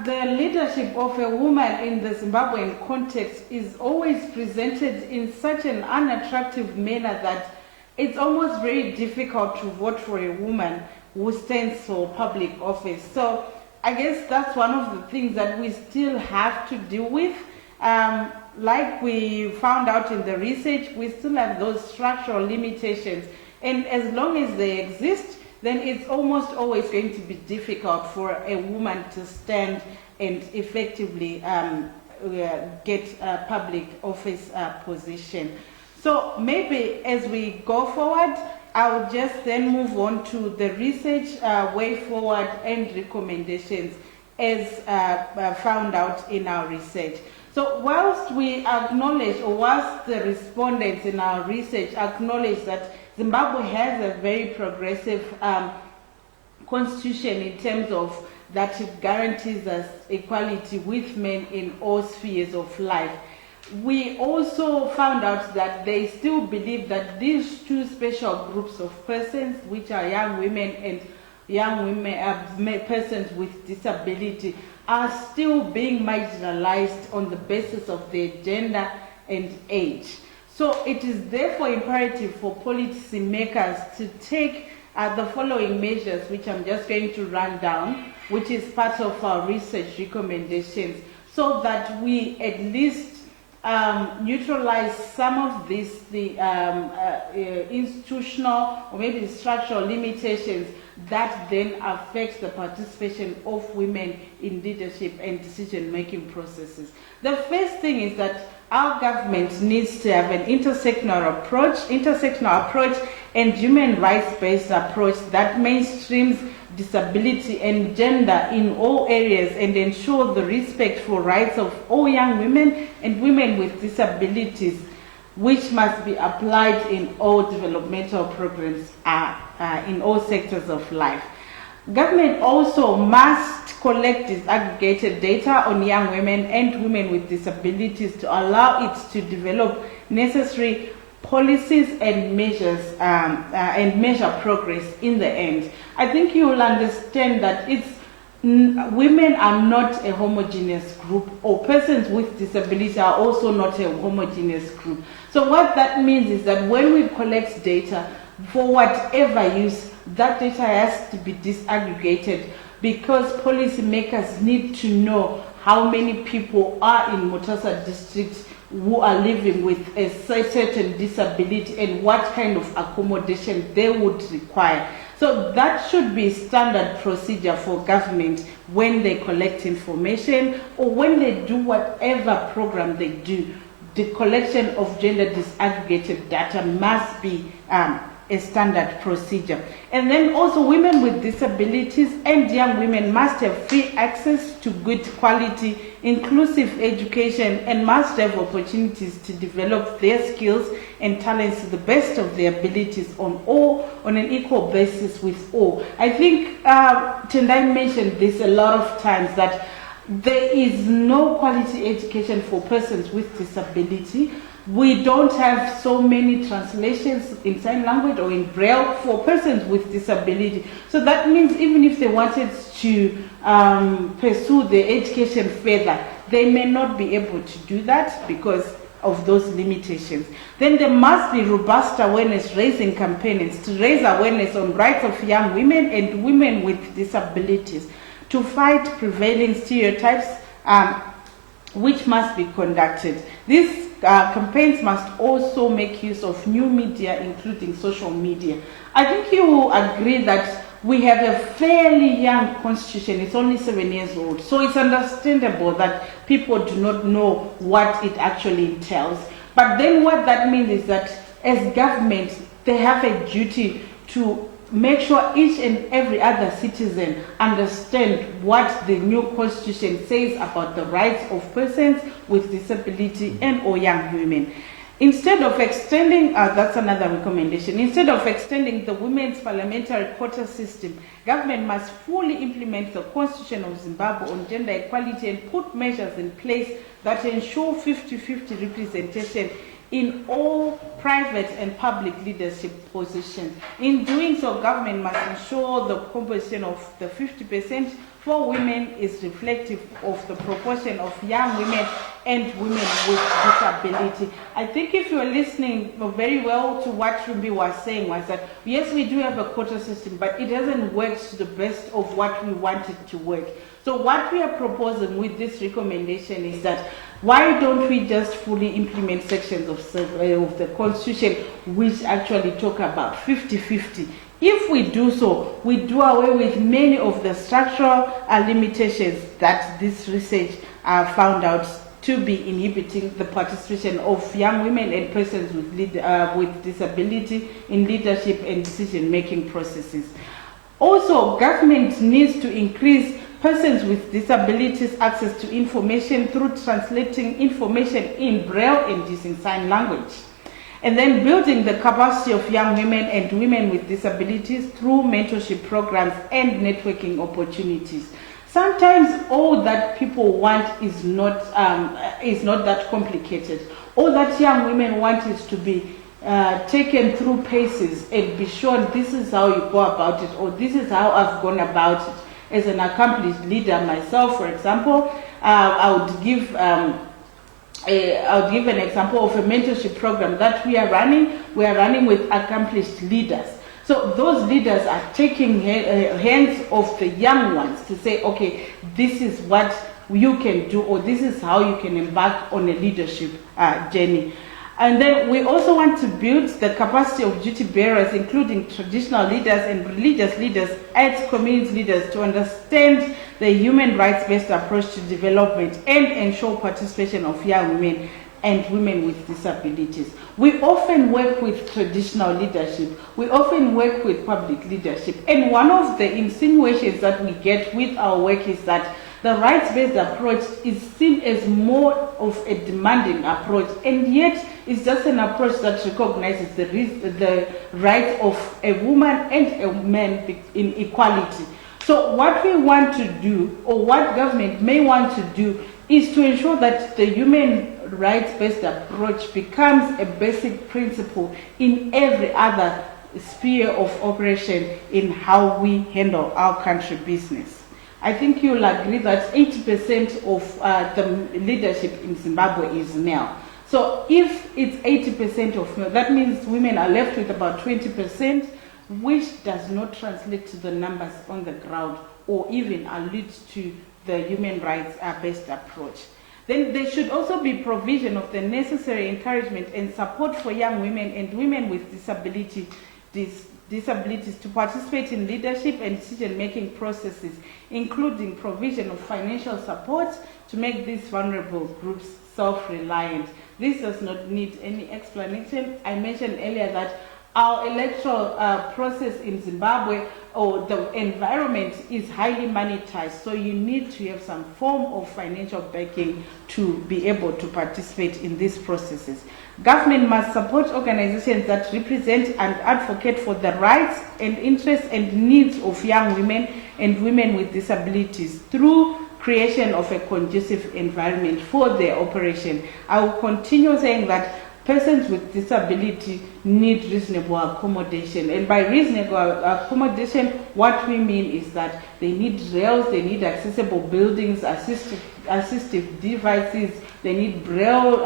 the leadership of a woman in the Zimbabwean context is always presented in such an unattractive manner that it's almost very difficult to vote for a woman who stands for public office. So I guess that's one of the things that we still have to deal with. like we found out in the research, we still have those structural limitations. And as long as they exist, then it's almost always going to be difficult for a woman to stand and effectively get a public office position. So maybe as we go forward, I'll just then move on to the research way forward and recommendations as found out in our research. So whilst we acknowledge, or whilst the respondents in our research acknowledge that Zimbabwe has a very progressive constitution in terms of that it guarantees us equality with men in all spheres of life, we also found out that they still believe that these two special groups of persons, which are young women and persons with disability, are still being marginalized on the basis of their gender and age. So it is therefore imperative for policymakers to take the following measures, which I'm just going to run down, which is part of our research recommendations, so that we at least neutralize some of these institutional or maybe structural limitations that then affect the participation of women in leadership and decision-making processes. The first thing is that our government needs to have an intersectional approach and human rights-based approach that mainstreams disability and gender in all areas and ensure the respect for rights of all young women and women with disabilities, which must be applied in all developmental programs in all sectors of life. Government also must collect disaggregated data on young women and women with disabilities to allow it to develop necessary policies and measures and measure progress in the end. I think you will understand that women are not a homogeneous group, or persons with disability are also not a homogeneous group. So what that means is that when we collect data for whatever use, that data has to be disaggregated, because policymakers need to know how many people are in Mutasa districts who are living with a certain disability and what kind of accommodation they would require. So that should be standard procedure for government when they collect information or when they do whatever program they do. The collection of gender disaggregated data must be a standard procedure. And then also women with disabilities and young women must have free access to good quality, inclusive education, and must have opportunities to develop their skills and talents to the best of their abilities on an equal basis with all. I think Tendai mentioned this a lot of times, that there is no quality education for persons with disability. We don't have so many translations in sign language or in Braille for persons with disability. So that means even if they wanted to pursue their education further, they may not be able to do that because of those limitations. Then there must be robust awareness raising campaigns to raise awareness on rights of young women and women with disabilities, to fight prevailing stereotypes which must be conducted. These campaigns must also make use of new media, including social media. I think you will agree that we have a fairly young constitution. It's only 7 years old. So it's understandable that people do not know what it actually entails. But then what that means is that as government, they have a duty to make sure each and every other citizen understand what the new constitution says about the rights of persons with disability and or young women. Instead of extending, that's another recommendation, instead of extending the women's parliamentary quota system, government must fully implement the Constitution of Zimbabwe on gender equality and put measures in place that ensure 50-50 representation in all private and public leadership positions. In doing so, government must ensure the composition of the 50% for women is reflective of the proportion of young women and women with disability. I think if you are listening very well to what Rumbi was saying, was that yes, we do have a quota system, but it doesn't work to the best of what we want it to work. So what we are proposing with this recommendation is that why don't we just fully implement sections of the Constitution which actually talk about 50-50? If we do so, we do away with many of the structural limitations that this research found out to be inhibiting the participation of young women and persons with disability in leadership and decision-making processes. Also, government needs to increase persons with disabilities access to information through translating information in Braille and using sign language. And then building the capacity of young women and women with disabilities through mentorship programs and networking opportunities. Sometimes all that people want is not that complicated. All that young women want is to be taken through paces and be shown this is how you go about it, or this is how I've gone about it. As an accomplished leader myself, for example, I would give an example of a mentorship program that we are running. We are running with accomplished leaders. So those leaders are taking hands of the young ones to say, okay, this is what you can do, or this is how you can embark on a leadership journey. And then we also want to build the capacity of duty bearers, including traditional leaders and religious leaders as community leaders, to understand the human rights-based approach to development and ensure participation of young women and women with disabilities. We often work with traditional leadership. We often work with public leadership. And one of the insinuations that we get with our work is that the rights-based approach is seen as more of a demanding approach, and yet it's just an approach that recognizes the rights of a woman and a man in equality. So what we want to do, or what government may want to do, is to ensure that the human rights-based approach becomes a basic principle in every other sphere of operation in how we handle our country business. I think you'll agree that 80% of the leadership in Zimbabwe is male. So if it's 80% of male, that means women are left with about 20%, which does not translate to the numbers on the ground or even allude to the human rights-based approach. Then there should also be provision of the necessary encouragement and support for young women and women with disabilities to participate in leadership and decision-making processes, including provision of financial support to make these vulnerable groups self-reliant. This does not need any explanation. I mentioned earlier that our electoral process in Zimbabwe, or the environment, is highly monetized, so you need to have some form of financial backing to be able to participate in these processes. Government must support organizations that represent and advocate for the rights and interests and needs of young women and women with disabilities through creation of a conducive environment for their operation. I will continue saying that persons with disability need reasonable accommodation. And by reasonable accommodation, what we mean is that they need rails, they need accessible buildings, assistive devices, they need Braille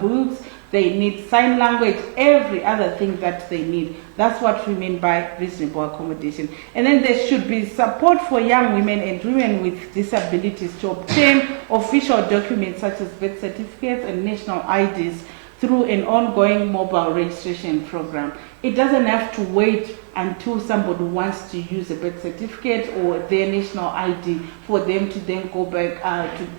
books, they need sign language, every other thing that they need. That's what we mean by reasonable accommodation. And then there should be support for young women and women with disabilities to obtain official documents such as birth certificates and national IDs through an ongoing mobile registration program. It doesn't have to wait until somebody wants to use a birth certificate or their national ID for them to then go back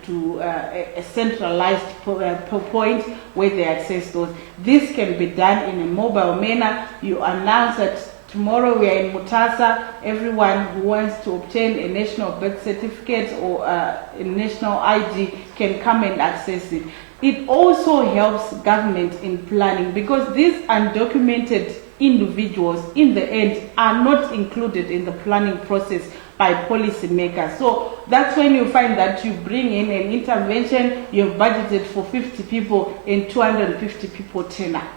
to a centralized point where they access those. This can be done in a mobile manner. You announce that tomorrow we are in Mutasa. Everyone who wants to obtain a national birth certificate or a national ID can come and access it. It also helps government in planning, because these undocumented individuals in the end are not included in the planning process by policymakers. So that's when you find that you bring in an intervention, you've budgeted for 50 people and 250 people turn up.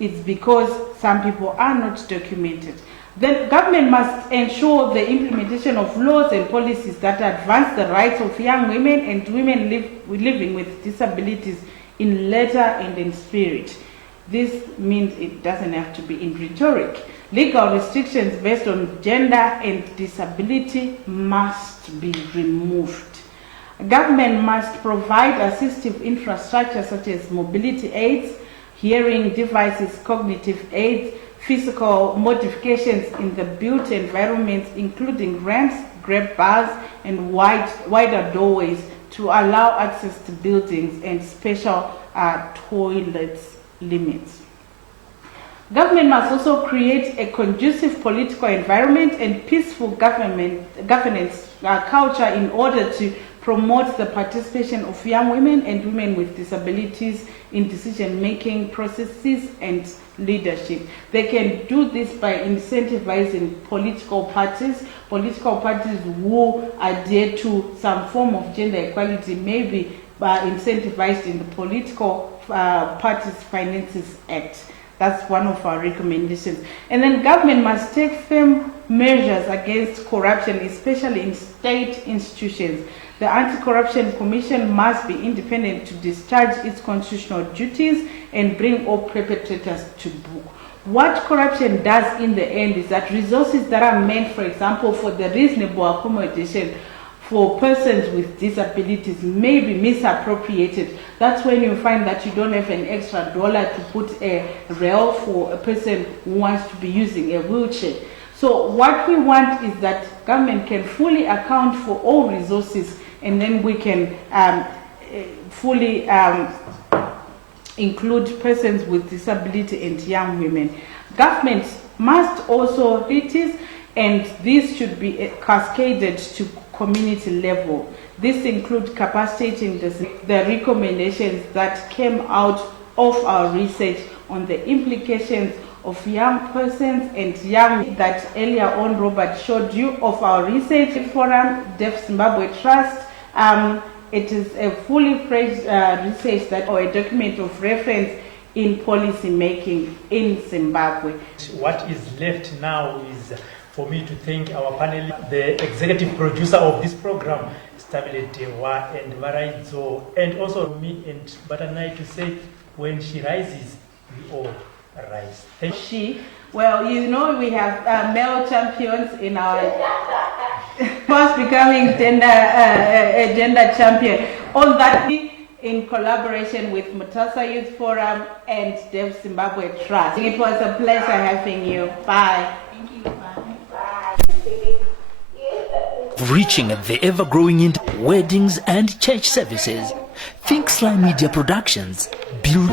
It's because some people are not documented. The government must ensure the implementation of laws and policies that advance the rights of young women and women living with disabilities in letter and in spirit. This means it doesn't have to be in rhetoric. Legal restrictions based on gender and disability must be removed. Government must provide assistive infrastructure such as mobility aids, hearing devices, cognitive aids, physical modifications in the built environments, including ramps, grab bars, and wider doorways to allow access to buildings and special toilets limits. Government must also create a conducive political environment and peaceful governance culture in order to promote the participation of young women and women with disabilities in decision-making processes and leadership. They can do this by incentivizing political parties who adhere to some form of gender equality, maybe incentivized in the Political Parties Finances Act. That's one of our recommendations. And then government must take firm measures against corruption, especially in state institutions. The Anti-Corruption Commission must be independent to discharge its constitutional duties and bring all perpetrators to book. What corruption does in the end is that resources that are meant, for example, for the reasonable accommodation for persons with disabilities may be misappropriated. That's when you find that you don't have an extra dollar to put a rail for a person who wants to be using a wheelchair. So what we want is that government can fully account for all resources, and then we can fully include persons with disability and young women. Government must also treaties, and this should be cascaded to community level. This includes capacitating the recommendations that came out of our research on the implications of young persons and young, that earlier on Robert showed you, of our research forum, Deaf Zimbabwe Trust. It is a fully fledged research that, or a document of reference in policy making in Zimbabwe. What is left now is for me to thank our panel, the executive producer of this program, Stabile Tewa and Varaizo, and also me and Batanai, to say, when she rises, we all rise. Thank you. Well, you know, we have male champions in our first becoming a gender champion. All that in collaboration with Mutasa Youth Forum and Deaf Zimbabwe Trust. It was a pleasure having you. Bye. Thank you. Bye. Reaching the ever-growing weddings and church services. Think SlyMedia Productions. Build